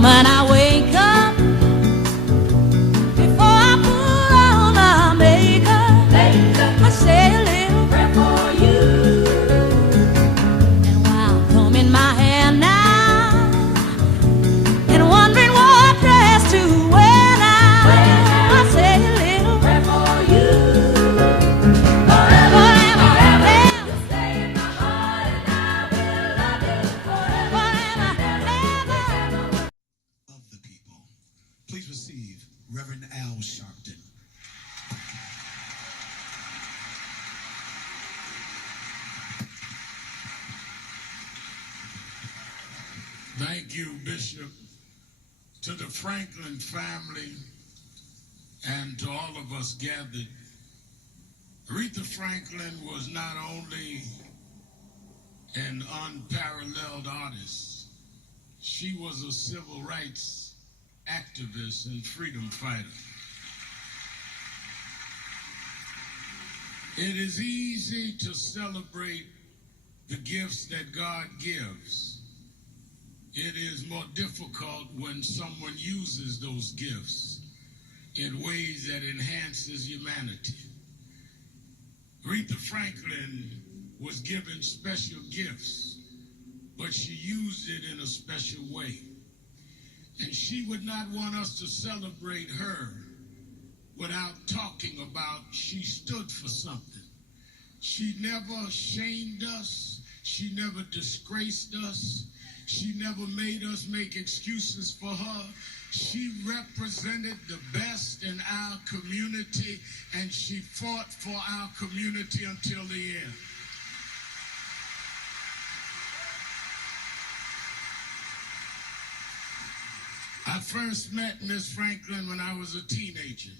moment I wake up, before I put on my makeup, I say a little prayer for you. And while combing my hair now and wondering what dress to wear now, I say a little prayer for you. Forever and forever, you stay in my heart, and I will love you forever and ever. Of the people, please receive Reverend Al Sharpton. Thank you, Bishop. To the Franklin family and to all of us gathered, Aretha Franklin was not only an unparalleled artist, she was a civil rights activist and freedom fighter. It is easy to celebrate the gifts that God gives. It is more difficult when someone uses those gifts in ways that enhances humanity. Aretha Franklin was given special gifts, but she used it in a special way. And she would not want us to celebrate her without talking about she stood for something. She never shamed us. She never disgraced us. She never made us make excuses for her. She represented the best in our community, and she fought for our community until the end. I first met Miss Franklin when I was a teenager.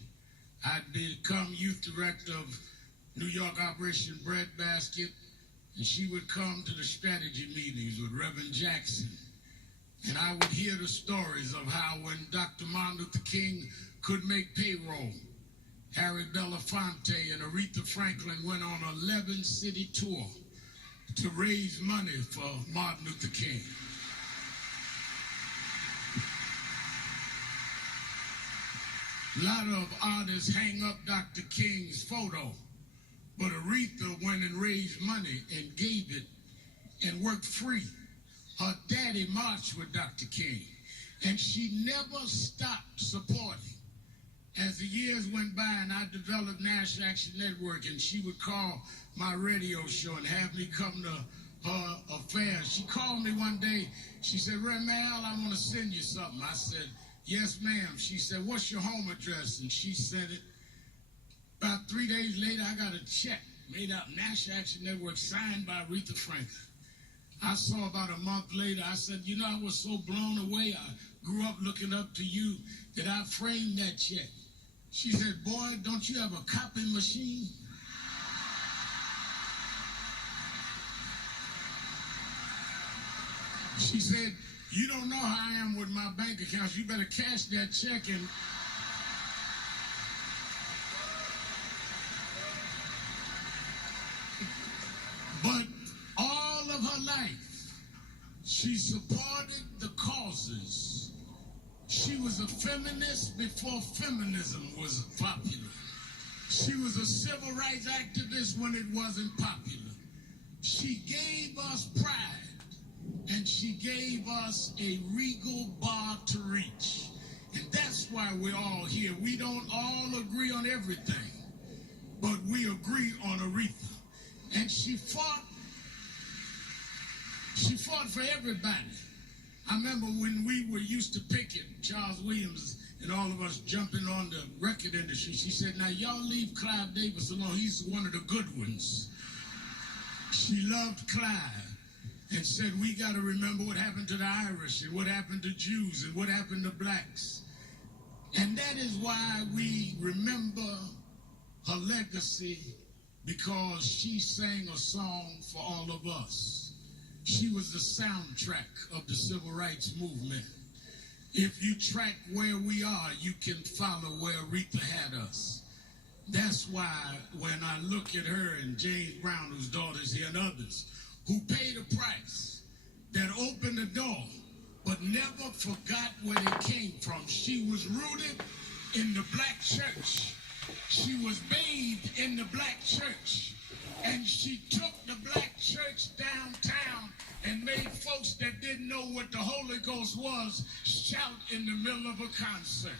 I'd become youth director of New York Operation Breadbasket, and she would come to the strategy meetings with Reverend Jackson. And I would hear the stories of how when Dr. Martin Luther King could make payroll, Harry Belafonte and Aretha Franklin went on an 11-city tour to raise money for Martin Luther King. A lot of artists hang up Dr. King's photo, but Aretha went and raised money and gave it and worked free. Her daddy marched with Dr. King, and she never stopped supporting. As the years went by and I developed National Action Network, and she would call my radio show and have me come to her affairs. She called me one day. She said, Reverend Al, I want to send you something. I said, yes, ma'am. She said, what's your home address? And she said it. About 3 days later, I got a check made out National Action Network signed by Aretha Franklin. I saw about a month later, I said, you know, I was so blown away. I grew up looking up to you that I framed that check. She said, boy, don't you have a copy machine? She said, you don't know how I am with my bank accounts. You better cash that check and... But all of her life, she supported the causes. She was a feminist before feminism was popular. She was a civil rights activist when it wasn't popular. She gave us pride, and she gave us a regal bar to reach. And that's why we're all here. We don't all agree on everything, but we agree on Aretha. And she fought for everybody. I remember when we were used to picket, Charles Williams and all of us jumping on the record industry. She said, now y'all leave Clive Davis alone. He's one of the good ones. She loved Clive and said, we got to remember what happened to the Irish and what happened to Jews and what happened to blacks. And that is why we remember her legacy, because she sang a song for all of us. She was the soundtrack of the civil rights movement. If you track where we are, you can follow where Aretha had us. That's why when I look at her and James Brown, whose daughter's here, and others who paid a price, that opened the door, but never forgot where they came from. She was rooted in the black church. She was bathed in the black church. And she took the black church downtown and made folks that didn't know what the Holy Ghost was shout in the middle of a concert.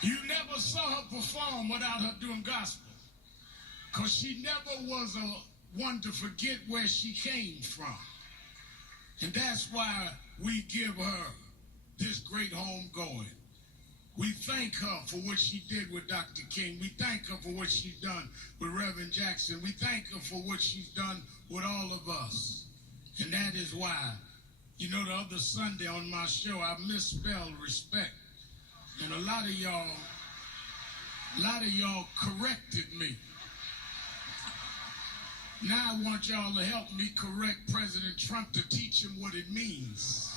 You never saw her perform without her doing gospel, because she never was a one to forget where she came from. And that's why we give her this great home going. We thank her for what she did with Dr. King. We thank her for what she's done with Reverend Jackson. We thank her for what she's done with all of us. And that is why, you know, the other Sunday on my show, I misspelled respect. And a lot of y'all corrected me. Now I want y'all to help me correct President Trump to teach him what it means.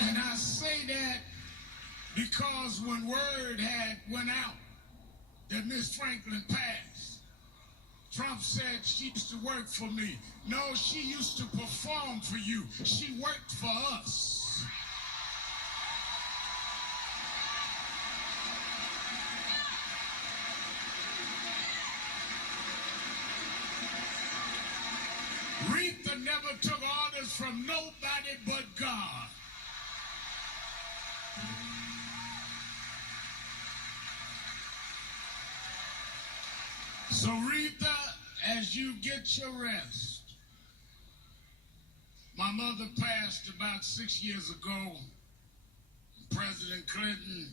And I say that because when word had went out that Miss Franklin passed, Trump said she used to work for me. No, she used to perform for you. She worked for us. Aretha never took orders from nobody but God. So Aretha, as you get your rest, my mother passed about 6 years ago. President Clinton,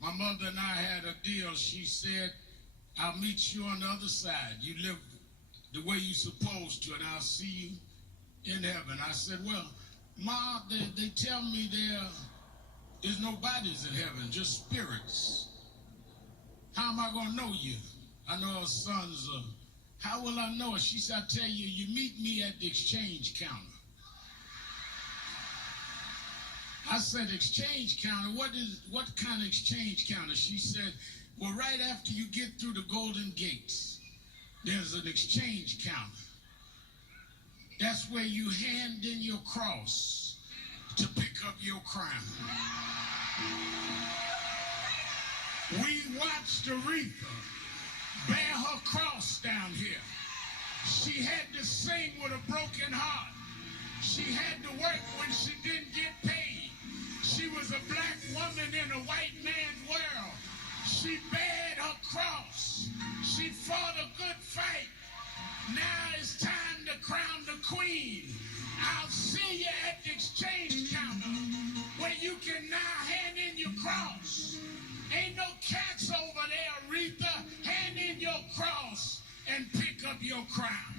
my mother and I had a deal. She said, I'll meet you on the other side. You live the way you're supposed to, and I'll see you in heaven. I said, well, Ma, they tell me there is no bodies in heaven, just spirits. How am I going to know you? I know her sons. How will I know it? She said, I tell you, you meet me at the exchange counter. I said, exchange counter? What kind of exchange counter? She said, well, right after you get through the Golden Gates, there's an exchange counter. That's where you hand in your cross to pick up your crown. We watched Aretha bear her cross down here. She had to sing with a broken heart. She had to work when she didn't get paid. She was a black woman in a white man's world. She bared her cross. She fought a good fight. Now it's time to crown the queen. I'll see you at the exchange counter where you can now hand in your cross. Ain't no cats over there, Aretha. Hand in your cross and pick up your crown.